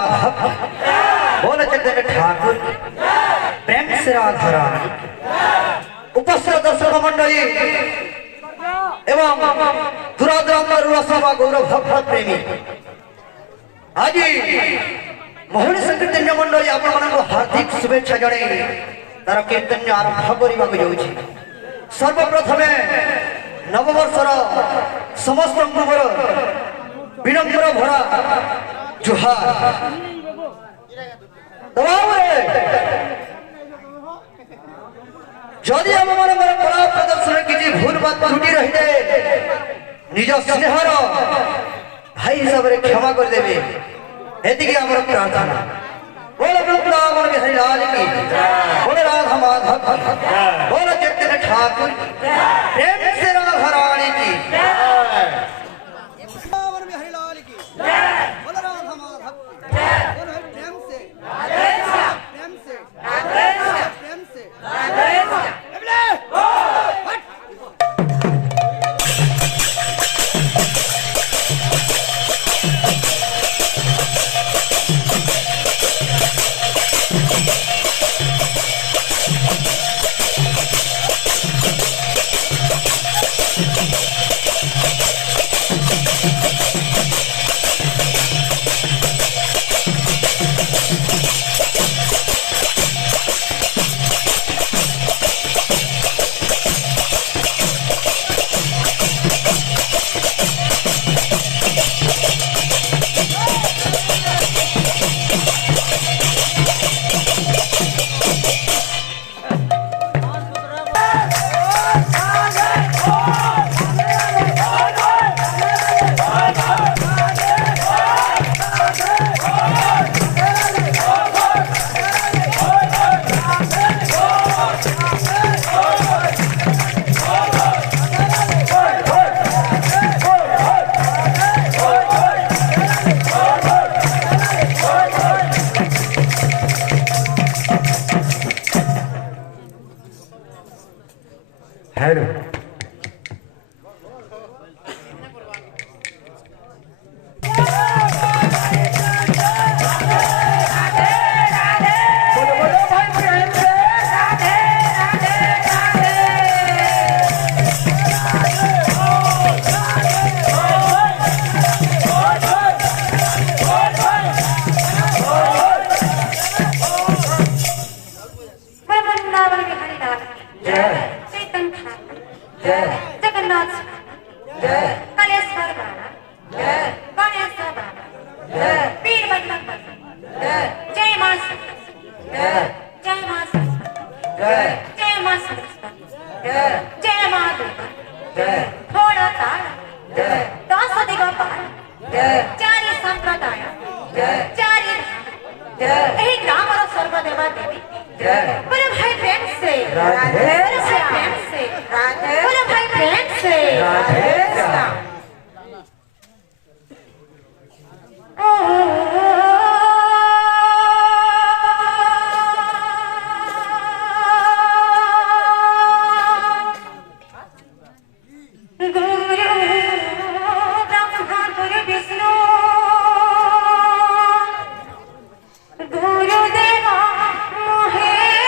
माधव बोल चैतन्य ठाकुर प्रेम से राधा रानी उपस्थित दर्शक मंडली एवं दूरादूरांतर रसवा गौरव भक्त प्रेमी आज मोहनी संकीर्तन मंडली आपण हार्दिक शुभेच्छा जणे तार कीर्तन आरंभ करने सर्वप्रथमे नववर्षर समस्त विनम्र भरा जुहार जदि आम मान कला प्रदर्शन किसी भूल बात त्रुटि रही जाए निज स्नेहर भाई हिसाब से क्षमा करदेवे एति आम प्रार्थना बोले वृंदावन बिहारी लाल की बोले राधा माधव बोले चैतन्य ठाकुर प्रेम से राधा रानी की वृंदावन बिहारी लाल की बोले राधा माधव बोले प्रेम से प्रेम से प्रेम से हेलो गुरुदेवा महेश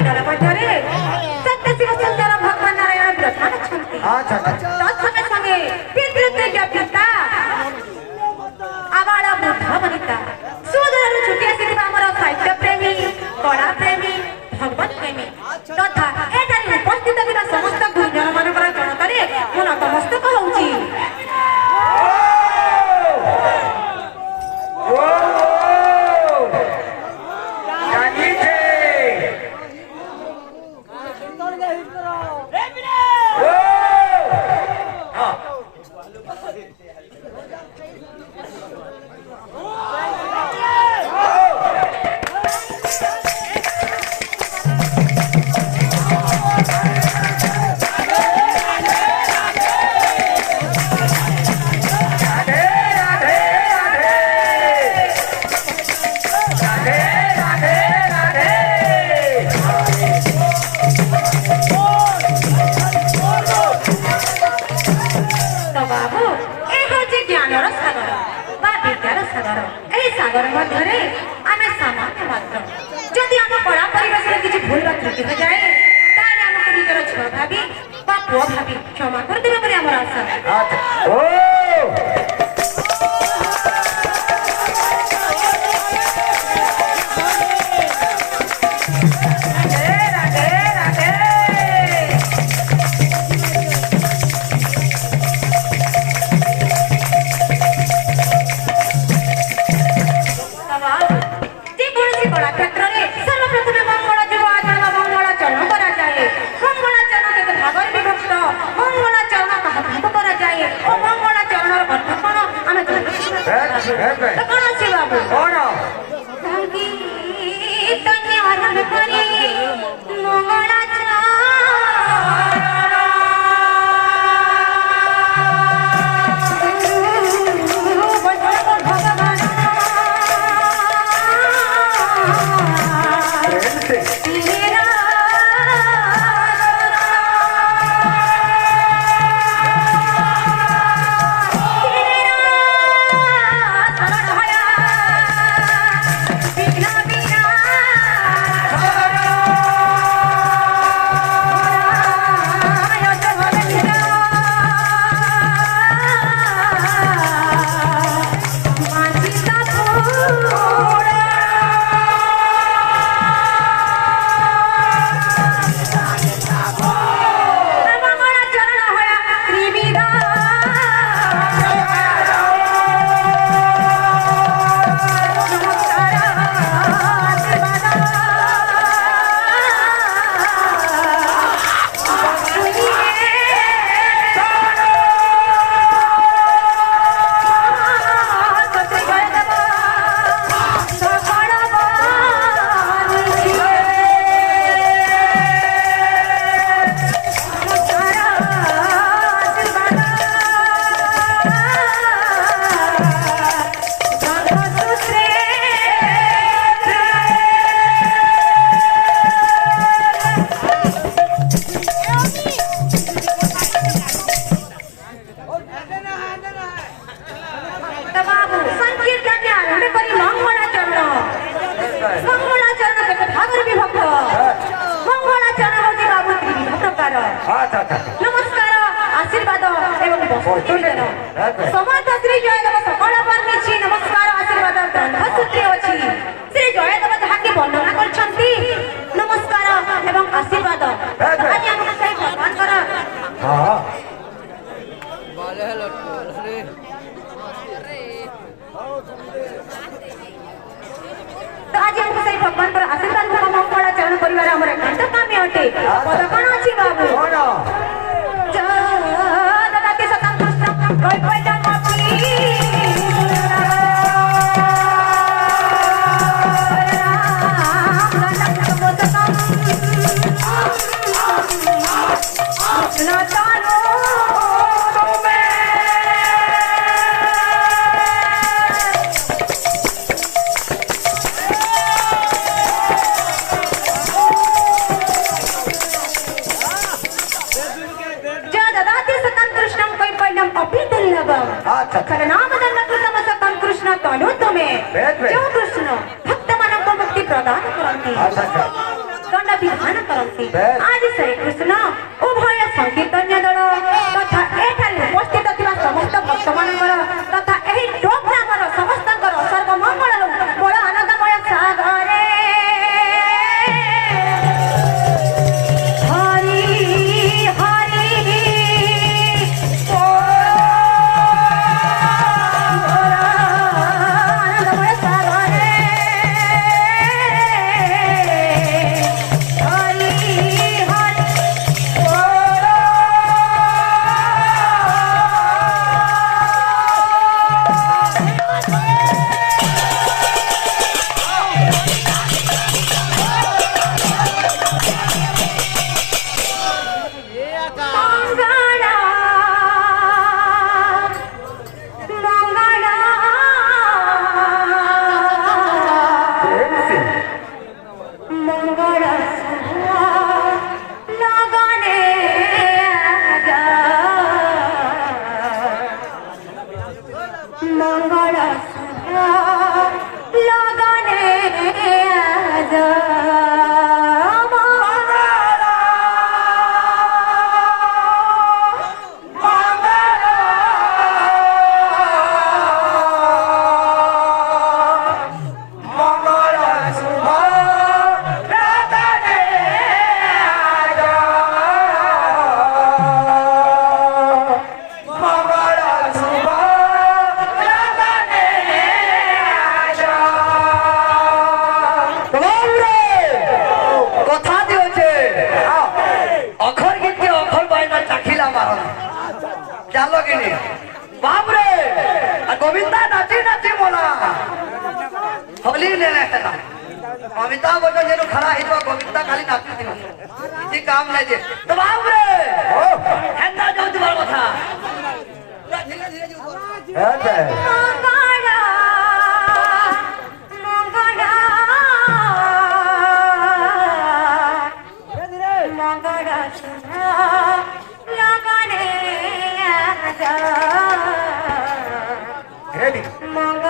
ମଣ୍ଡଳ ମଧ୍ୟରେ ସପ୍ତଶିବ ସୁନ୍ଦର ଭଗବାନ ନାରାୟଣ ବିରାଜମାନ ଅଛନ୍ତି। ତତ୍ସଙ୍ଗେ ସଙ୍ଗେ ପିତୃତୁଲ୍ୟ ପିତା ଆବାଳ ବୃଦ୍ଧ ବନିତା ସୁଦୂରରୁ ଛୁଟି ଆସିଥିବା ଆମର ସାହିତ୍ୟ ପ୍ରେମୀ କଳା ପ୍ରେମୀ ଭଗବତ ପ୍ରେମୀ ତଥା ଏଠାରେ ଉପସ୍ଥିତ ଥିବା ସମସ୍ତ ଗୁରୁଜନ ମାନଙ୍କର ଜଣତରେ ମୁଁ ନତମସ୍ତକ ହଉଛି। सागर मध्य आम सामान्य मात्र जदि आम कला परिवेश किसी भूल त्रुटि हो जाए आमको निजर झुआ भावी पुओ भावी क्षमा करदेवे बोली आम आशा। नमस्कार आशीर्वाद एवं समाज श्री जयदेव सकाल वर्णिछि नमस्कार आशीर्वाद दंडसूत्री अछि श्री जयदेव जहाँकि वर्णना करछंती नमस्कार एवं आशीर्वाद आज हम सही भगवान कर हां बाले हेलो तो आज हम सही भगवान पर आशीर्वाद को मंगल चरण परिवार हमर एकांत कामी अटे पद कोन अछि बाबू दादा के सतम कृष्ण कोई पैदा मापी ବନ୍ଦନା କରନ୍ତି ବେଶ। ଆଜି ଶ୍ରୀକୃଷ୍ଣ ଉଭୟ ସଂକୀର୍ତ୍ତନ୍ୟ ଦଳ ତଥା ଏଠାରେ ଉପସ୍ଥିତ ଥିବା ସମସ୍ତ ଭକ୍ତମାନଙ୍କର ତଥା ଏହି ଟୋପ ଗ୍ରାମର ସମସ୍ତଙ୍କର ସର୍ବମଙ୍ଗଳ ବଡ଼ ଆନନ୍ଦମୟ ସାଗରେ ହରି ହରି ଆନନ୍ଦମୟ ସାଗରେ ହରି ହରି মঙ্গলা মঙ্গলা মঙ্গলা লগনে আগা মঙ্গলা লগনে আগা কথা দিয়েছে অখর গীতকে অখর বাইনা চাখিলা মারন জানো কিনি বাপরে আর গোবিন্দা নাচি নাচি মোলা হলি নেলে না অমিতাভ বচ্চন যেন খড়া হইতো গোবিন্দা খালি নাচি দিও কিছু কাম নাই যে তো বাপরে হেন্দা যাও তোমার কথা ধীরে ধীরে মঙ্গলা মঙ্গলা মঙ্গলা লগনে আগা রেডি মঙ্গলা